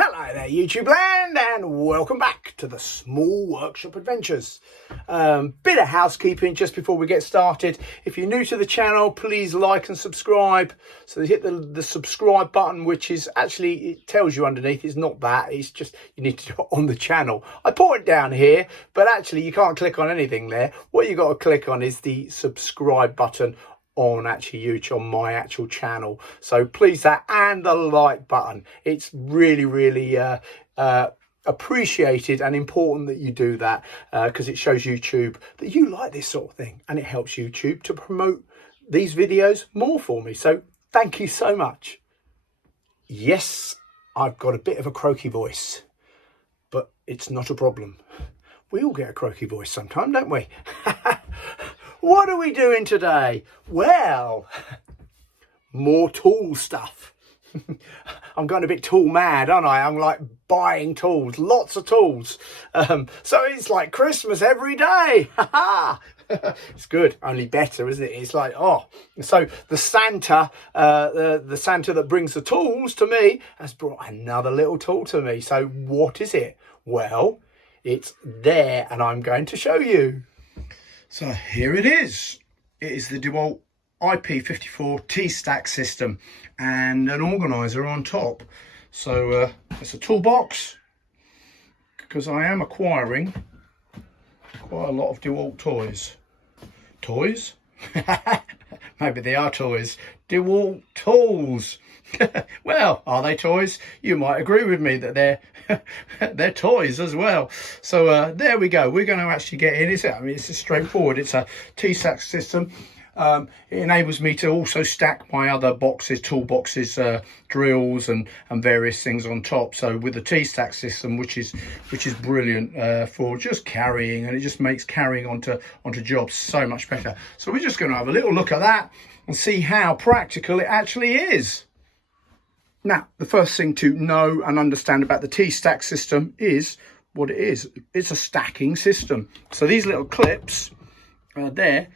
Hello there YouTube land and welcome back to the Small Workshop Adventures. Bit of housekeeping just before we get started. If you're new to the channel, please like and subscribe. So hit the subscribe button, which is actually, it tells you underneath, it's not that, it's just you need to do it on the channel. I put it down here, but actually you can't click on anything there. What you got to click on is the subscribe button on actually YouTube, on my actual channel. So please that, and the like button. It's really appreciated and important that you do that, because it shows YouTube that you like this sort of thing, and it helps YouTube to promote these videos more for me. So thank you so much. Yes, I've got a bit of a croaky voice, but it's not a problem. We all get a croaky voice sometime, don't we? What are we doing today? Well, more tool stuff. I'm going a bit tool mad, aren't I? I'm like buying tools, lots of tools. So it's like Christmas every day. It's good, only better, isn't it? It's like, oh, so the Santa, the Santa that brings the tools to me has brought another little tool to me. So what is it? Well, it's there, and I'm going to show you. So here it is. It is the DeWalt IP54 T-Stack system and an organizer on top. So it's a toolbox, because I am acquiring quite a lot of DeWalt toys. Toys? Maybe they are toys. DeWalt tools. Well, are they toys? You might agree with me that they're toys as well. So there we go. We're going to actually get in. It's straightforward. It's a T-Stack system. It enables me to also stack my other boxes, toolboxes, drills and various things on top. So with the T-Stack system, which is brilliant for just carrying, and it just makes carrying onto jobs so much better. So we're just going to have a little look at that and see how practical it actually is. Now, the first thing to know and understand about the T-Stack system is what it is. It's a stacking system. So these little clips are there,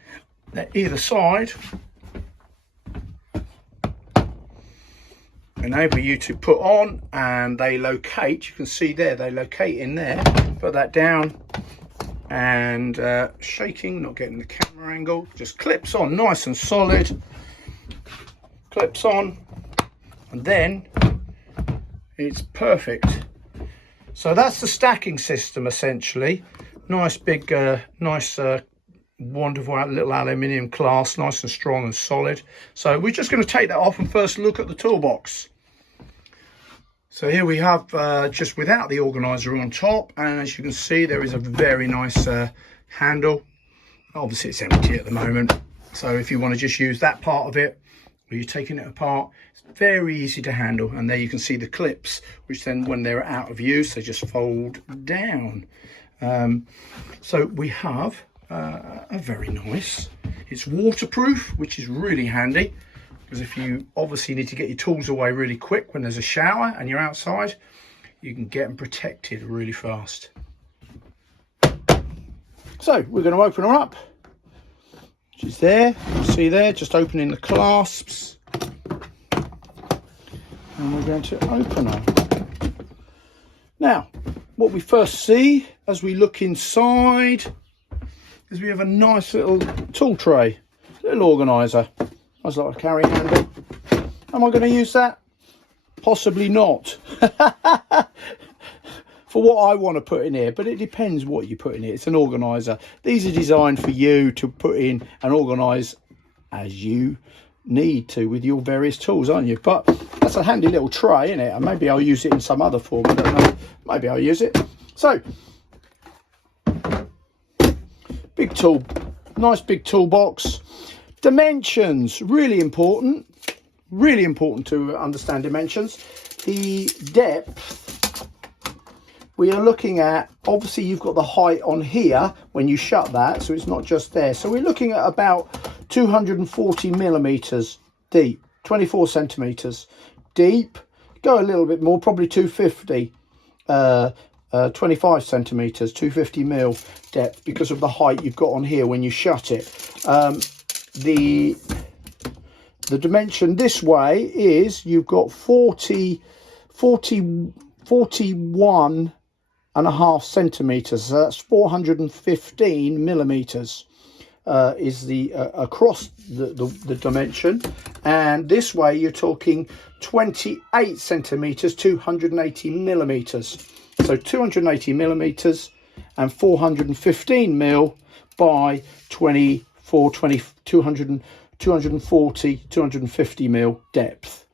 they're either side, enable you to put on, and they locate, you can see there, they locate in there. Put that down, and shaking, not getting the camera angle, just clips on nice and solid, clips on, and then it's perfect. So that's the stacking system essentially. Nice big wonderful little aluminium clasp, nice and strong and solid. So we're just going to take that off and first look at the toolbox. So here we have just without the organizer on top, and as you can see there is a very nice handle. Obviously it's empty at the moment, so if you want to just use that part of it, you're taking it apart, it's very easy to handle. And there you can see the clips, which then when they're out of use they just fold down. So we have a very nice, it's waterproof, which is really handy, because if you obviously need to get your tools away really quick when there's a shower and you're outside, you can get them protected really fast. So we're going to open her up. She's there, you see there, just opening the clasps, and we're going to open her. Now, what we first see as we look inside is we have a nice little tool tray, little organizer, nice little carry handle. Am I going to use that? Possibly not. For what I want to put in here, but it depends what you put in here. It's an organizer. These are designed for you to put in and organize as you need to with your various tools, aren't you? But that's a handy little tray, isn't it? And maybe I'll use it in some other form, I don't know. Maybe I'll use it. So big tool, nice big toolbox. Dimensions, really important to understand dimensions. The depth we are looking at, obviously you've got the height on here when you shut that, so it's not just there. So we're looking at about 240 millimeters deep, 24 centimeters deep. Go a little bit more, probably 250, 25 centimeters, 250 mil depth, because of the height you've got on here when you shut it. The dimension this way is you've got 40 41.5 centimeters. So that's 415 millimeters is the across the dimension, and this way you're talking 28 centimeters, 280 millimeters. So 280 millimeters and 415 mil by 240, 250 mil depth.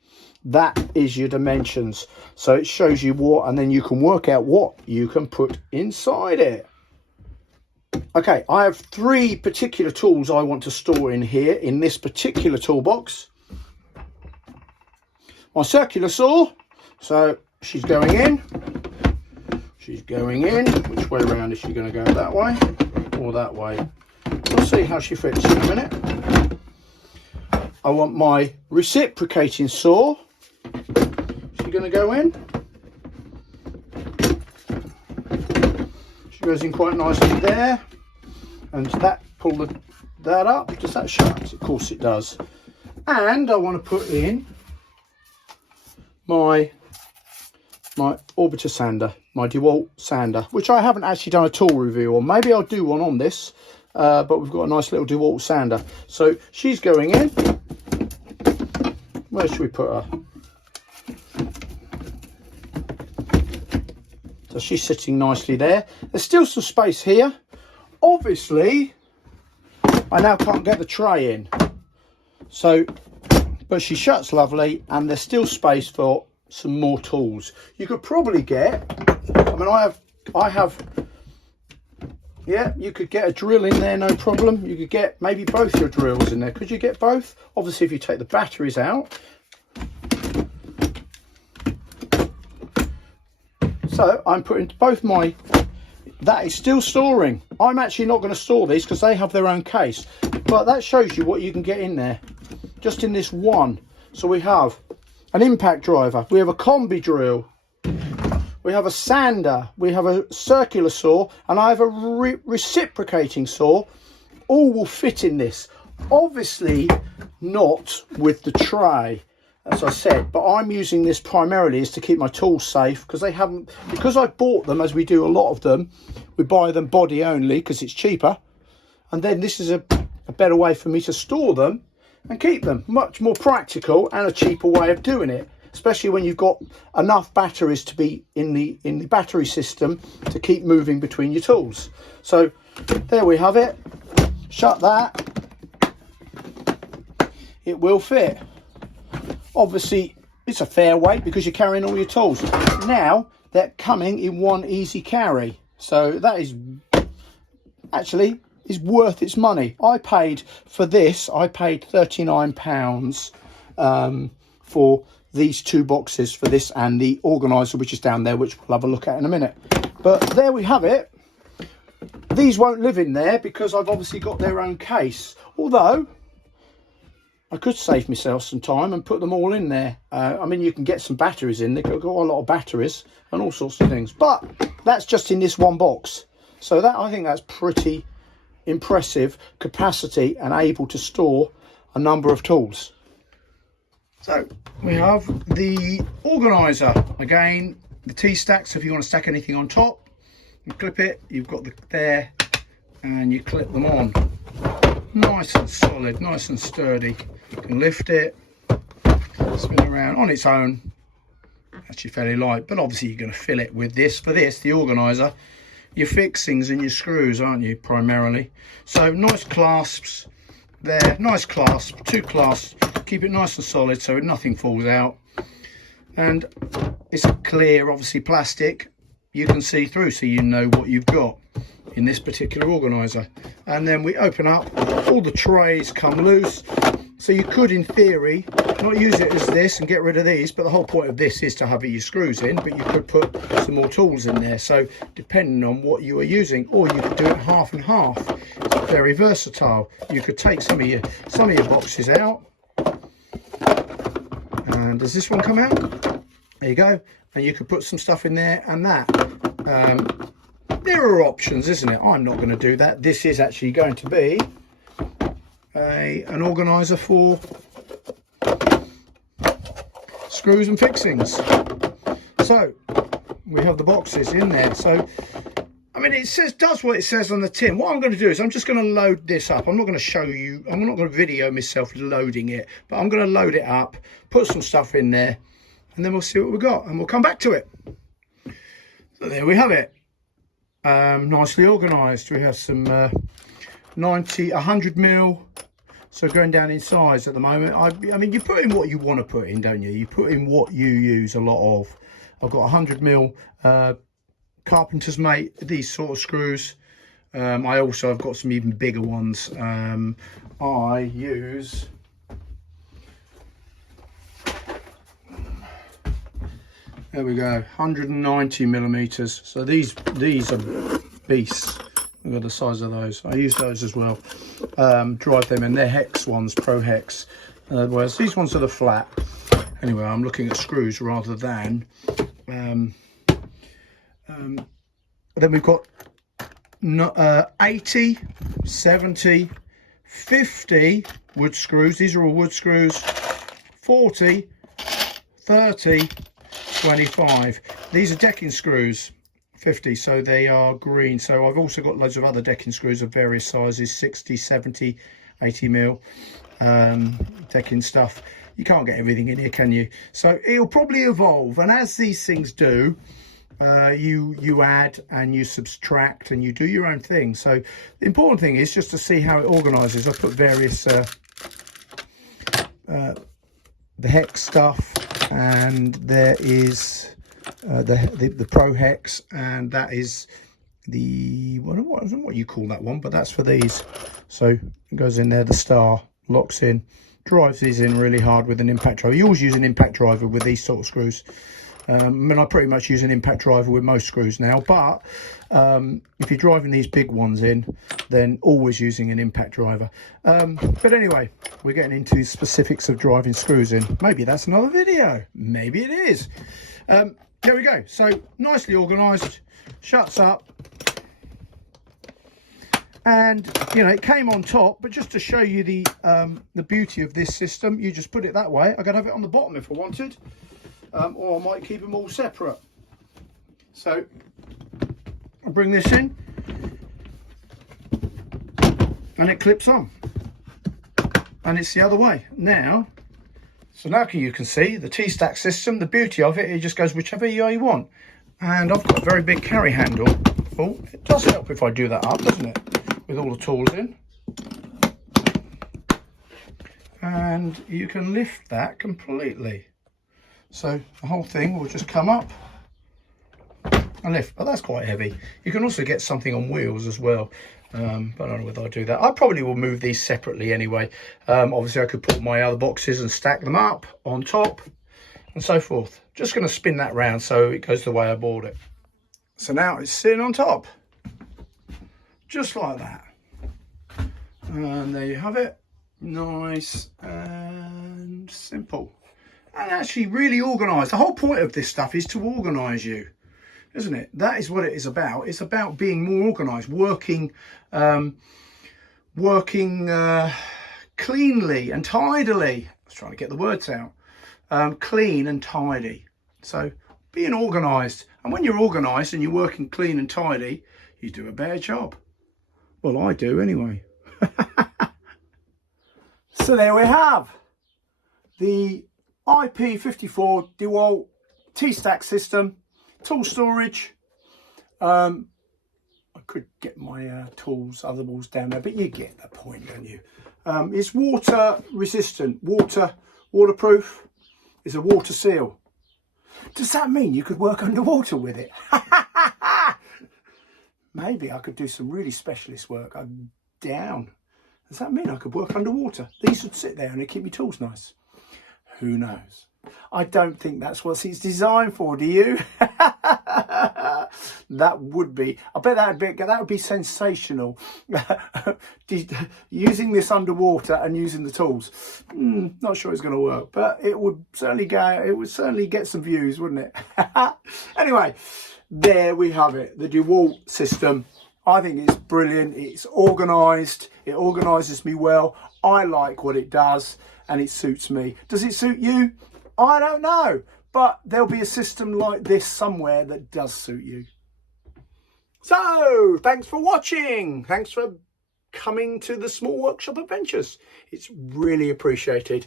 That is your dimensions. So it shows you what, and then you can work out what you can put inside it. Okay, I have 3 particular tools I want to store in here in this particular toolbox. My circular saw, so she's going in. She's going in. Which way around is she going to go? That way or that way? We'll see how she fits in a minute. I want my reciprocating saw. She's going to go in. She goes in quite nicely there. And that, pull that up. Does that shut? Of course it does. And I want to put in my Orbiter sander, my DeWalt sander, which I haven't actually done a tool review on. Maybe I'll do one on this, but we've got a nice little DeWalt sander. So she's going in. Where should we put her? So she's sitting nicely there. There's still some space here. Obviously, I now can't get the tray in. So, but she shuts lovely, and there's still space for some more tools. You could probably get, I mean, I have, yeah, you could get a drill in there, no problem. You could get maybe both your drills in there. Could you get both? Obviously, if you take the batteries out. So I'm putting both my, that is still storing. I'm actually not going to store these because they have their own case. But that shows you what you can get in there, just in this one. So we have an impact driver, we have a combi drill, we have a sander, we have a circular saw, and I have a reciprocating saw. All will fit in this. Obviously not with the tray, as I said, but I'm using this primarily is to keep my tools safe, because they haven't, because I bought them, as we do a lot of them, we buy them body only because it's cheaper, and then this is a better way for me to store them and keep them. Much more practical and a cheaper way of doing it, especially when you've got enough batteries to be in the battery system to keep moving between your tools. So there we have it. Shut that. It will fit. Obviously it's a fair weight because you're carrying all your tools. Now they're coming in one easy carry, so that is actually is worth its money. I paid for this, I paid £39 for these 2 boxes, for this and the organiser which is down there, which we'll have a look at in a minute. But there we have it. These won't live in there because I've obviously got their own case, although I could save myself some time and put them all in there. I mean, you can get some batteries in. They've got a lot of batteries and all sorts of things, but that's just in this one box. So that, I think that's pretty impressive capacity and able to store a number of tools. So we have the organizer again, the T-stack. So if you want to stack anything on top, you clip it, you've got the there, and you clip them on. Nice and solid, nice and sturdy. You can lift it, spin around on its own. Actually fairly light, but obviously you're going to fill it with this. For this, the organizer, your fixings and your screws, aren't you, primarily? So nice clasps there, nice clasp, 2 clasps, keep it nice and solid so nothing falls out. And it's clear, obviously plastic, you can see through, so you know what you've got in this particular organizer. And then we open up, all the trays come loose. So you could, in theory, not use it as this and get rid of these, but the whole point of this is to have your screws in, but you could put some more tools in there. So depending on what you are using, or you could do it half and half. It's very versatile. You could take some of your boxes out. And does this one come out? There you go. And you could put some stuff in there and that. There are options, isn't it? I'm not going to do that. This is actually going to be an organizer for screws and fixings. So we have the boxes in there. So I mean, it does what it says on the tin. What I'm going to do is I'm just going to load this up. I'm not going to show you, I'm not going to video myself loading it, but I'm going to load it up, put some stuff in there, and then we'll see what we've got, and we'll come back to it. So there we have it. Nicely organised. We have some 100 mil. So going down in size at the moment. I mean, you put in what you want to put in, don't you? You put in what you use a lot of. I've got 100 mil Carpenter's Mate, these sort of screws. I also have got some even bigger ones. I use there we go, 190 millimeters. So these are beasts. Look at the size of those. I use those as well. Drive them in. They're hex ones, Pro Hex. Whereas these ones are the flat. Anyway, I'm looking at screws rather than then we've got 80, 70, 50 wood screws. These are all wood screws. 40, 30, 25. These are decking screws, 50, so they are green. So I've also got loads of other decking screws of various sizes, 60, 70, 80 mil decking stuff. You can't get everything in here, can you? So it'll probably evolve, and as these things do, you add and you subtract and you do your own thing. So the important thing is just to see how it organizes. I've put various the hex stuff, and there is the Pro Hex, and that is the I don't know what you call that one, but that's for these. So it goes in there, the star locks in, drives these in really hard with an impact driver. You always use an impact driver with these sort of screws. I mean, I pretty much use an impact driver with most screws now, but if you're driving these big ones in, then always using an impact driver. But anyway, we're getting into specifics of driving screws in. Maybe that's another video. Maybe it is. There we go. So nicely organised, shuts up. And, you know, it came on top, but just to show you the beauty of this system, you just put it that way. I could have it on the bottom if I wanted. Or I might keep them all separate. So I'll bring this in and it clips on, and it's the other way now. So now you can see the T-stack system. The beauty of it just goes whichever way you want. And I've got a very big carry handle. Oh, it does help if I do that up, doesn't it, with all the tools in. And you can lift that completely. So the whole thing will just come up and lift, but that's quite heavy. You can also get something on wheels as well, but I don't know whether I'll do that. I probably will move these separately anyway. Obviously I could put my other boxes and stack them up on top and so forth. Just going to spin that round so it goes the way I bought it. So now it's sitting on top, just like that. And there you have it, nice and simple. And actually really organised. The whole point of this stuff is to organise you, isn't it? That is what it is about. It's about being more organised, working cleanly and tidily. I was trying to get the words out. Clean and tidy. So being organised. And when you're organised and you're working clean and tidy, you do a better job. Well, I do anyway. So there we have the IP54 DeWalt T-stack system, tool storage. I could get my tools, other balls down there, but you get the point, don't you? It's water resistant, waterproof. It's a water seal. Does that mean you could work underwater with it? Maybe I could do some really specialist work. I'm down. Does that mean I could work underwater? These would sit there and it'd keep my tools nice. Who knows? I don't think that's what it's designed for, do you? That would be, I bet that would be sensational. Using this underwater and using the tools. Not sure it's going to work, but it would certainly get some views, wouldn't it? Anyway, there we have it, the DeWalt system. I think it's brilliant. It's organised. It organises me well. I like what it does, and it suits me. Does it suit you? I don't know, but but there'll be a system like this somewhere that does suit you. So, thanks for watching. Thanks for coming to the Small Workshop Adventures. It's really appreciated.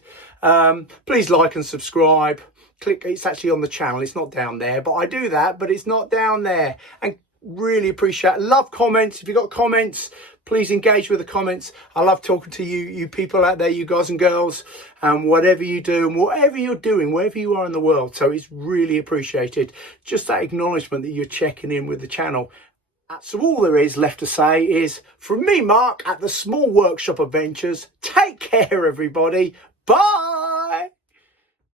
Please like and subscribe. Click, it's actually on the channel, it's not down there, but I do that, but it's not down there. And really appreciate it. Love comments. If you've got comments, please engage with the comments. I love talking to you people out there, you guys and girls, and whatever you do and whatever you're doing, wherever you are in the world. So it's really appreciated. Just that acknowledgement that you're checking in with the channel. So all there is left to say is, from me, Mark, at the Small Workshop Adventures, take care, everybody. Bye.